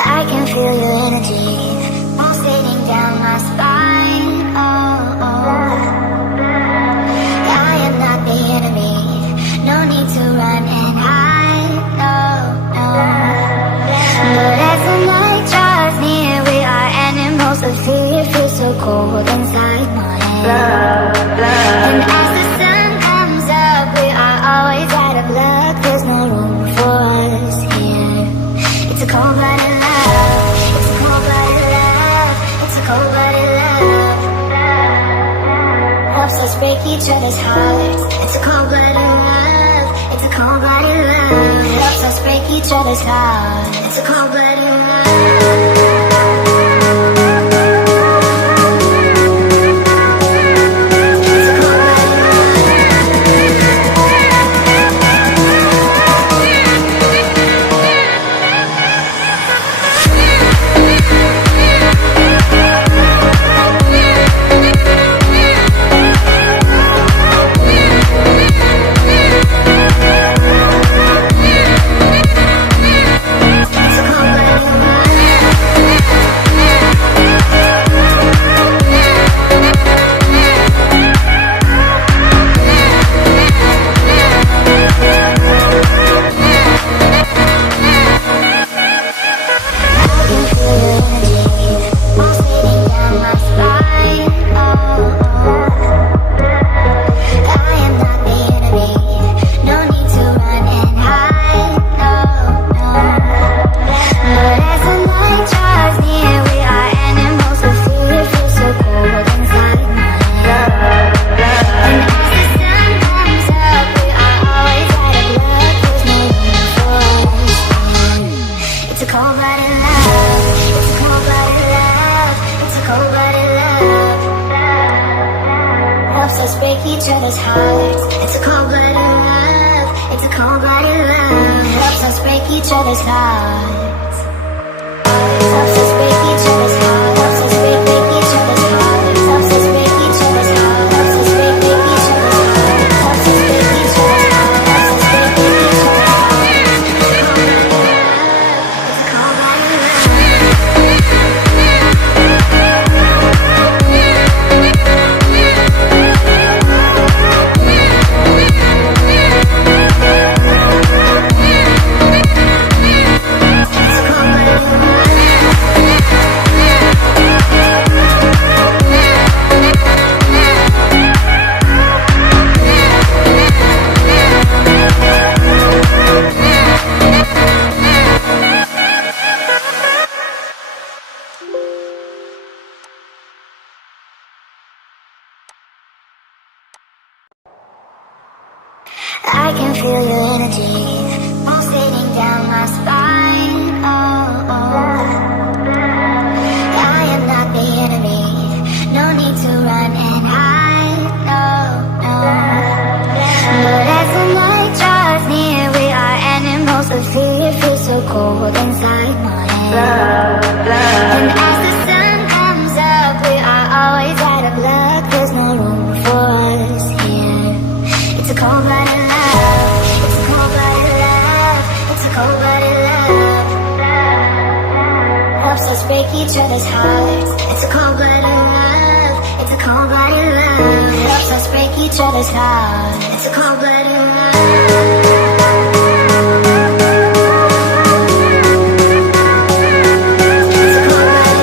I can feel your energy pulsating down my spine. Oh, oh. I am not the enemy. No need to run and hide. No, no. But as the night draws near, we are animals of fear. Feel so cold inside my head. And as the sun comes up, we are always out of luck. There's no room for us here. It's a cold-blooded love. It's a cold-blooded love. It's a cold-blooded love. Helps us break each other's hearts. It's a cold-blooded love. It's a cold-blooded love. Helps us break each other's hearts. It's a cold-blooded love. I can feel your energy pulsating down my spine. Oh, oh. I am not the enemy. No need to run and hide. No, no. But as the night draws near, we are animals of fear. Feel so cold inside my head. And as the sun comes up, we are always out of luck. There's no room for us here. It's a cold-blooded love. It's a cold-blooded love. It's a cold-blooded love. Helps us break each other's hearts. It's a cold-blooded love. It's a cold-blooded love. Helps us break each other's hearts. It's a cold-blooded love. It's a cold-blooded love.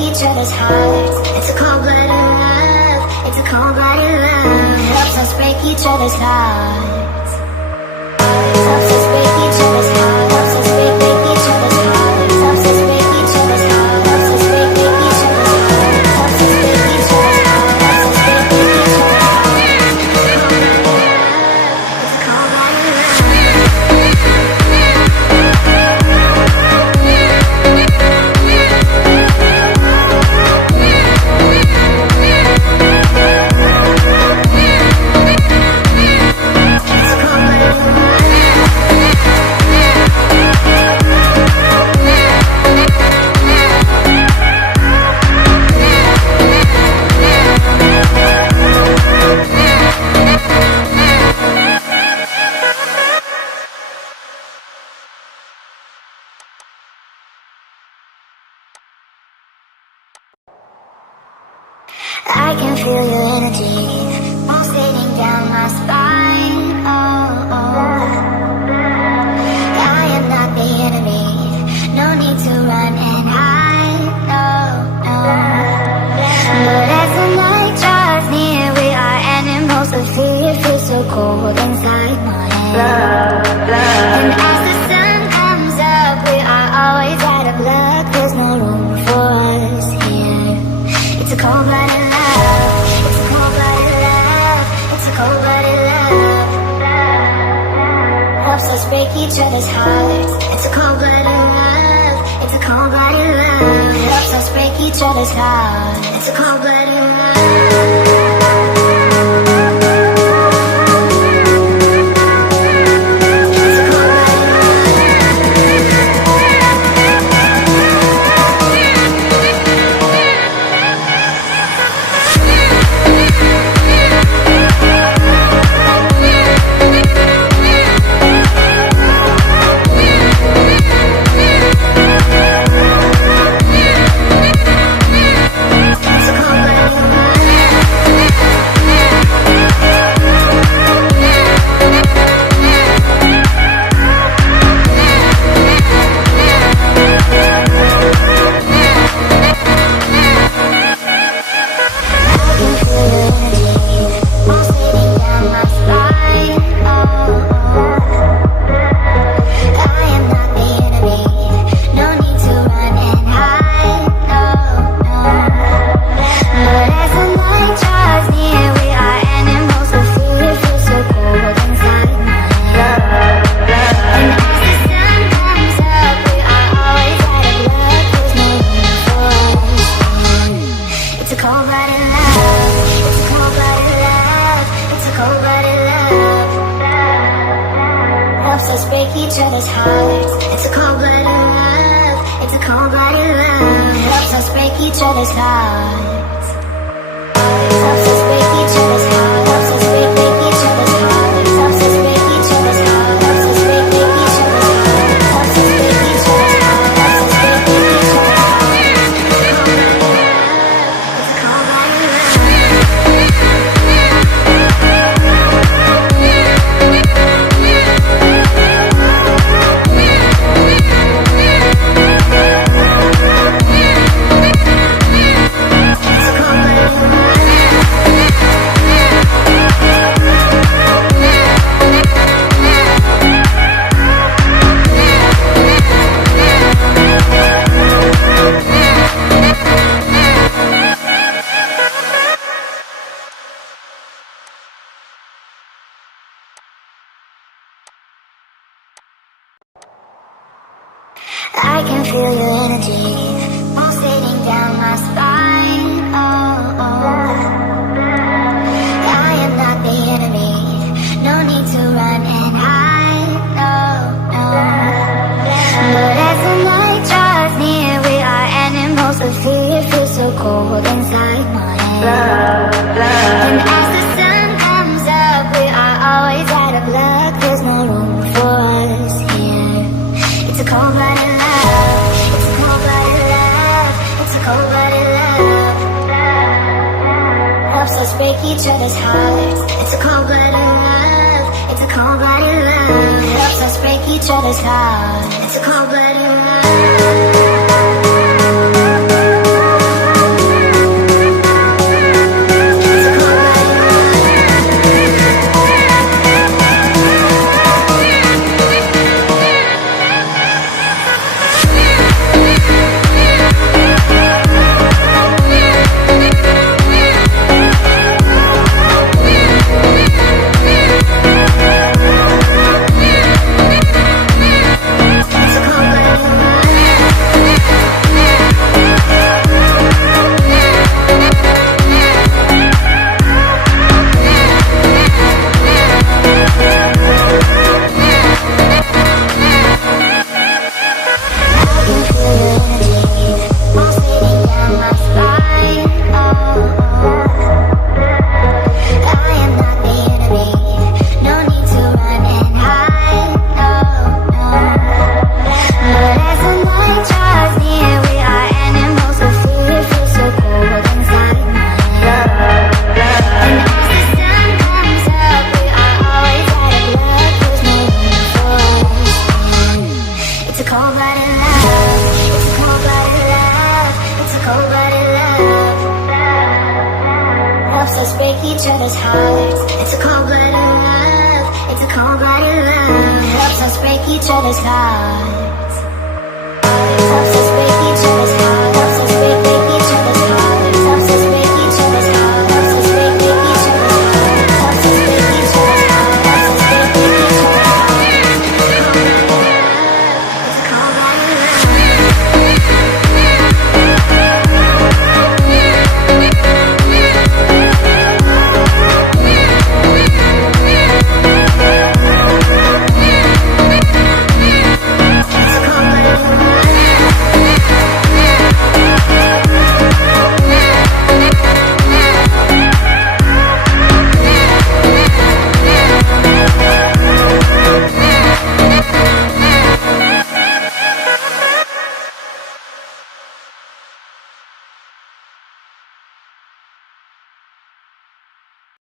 each other's hearts. It's a cold-blooded love. It's a cold-blooded love. Helps us break each other's hearts. Helps us break each other's hearts. Helps us break each other's hearts. Helps us break each other's hearts. Helps us break each other's hearts. Helps us break each other's hearts. Helps us break each other's hearts. It's a cold-blooded I can feel your energy pulsating down my spine. Oh, oh. I am not the enemy. No need to run and hide. No, no. But as the night draws near, we are animals of fear. Feel so cold inside my head. And as the sun comes up, we are always out of luck. There's no room for us here. It's a cold-blooded cold-blooded love. Helps us break each other's hearts. It's a cold-blooded love. It's a cold-blooded love. Helps us break each other's hearts. It's a cold-blooded love. I can feel your energy pulsating down my spine. Oh, oh. I am not the enemy. No need to run and hide. No, no. But as the night draws near, we are animals of fear. Feel so cold inside my head. And as the sun comes up, we are always out of luck. There's no room for us here. It's a cold-blooded love. It's a cold-blooded love. It's a cold-blooded love. Helps us break each other's hearts. It's a cold-blooded love. It's a cold-blooded love. Helps us break each other's hearts. It's a cold-blooded love. love. It's a cold-blooded love. It's a cold-blooded love. Helps us break each other's hearts. It's a cold-blooded love. It's a cold-blooded love. Helps us break each other's hearts.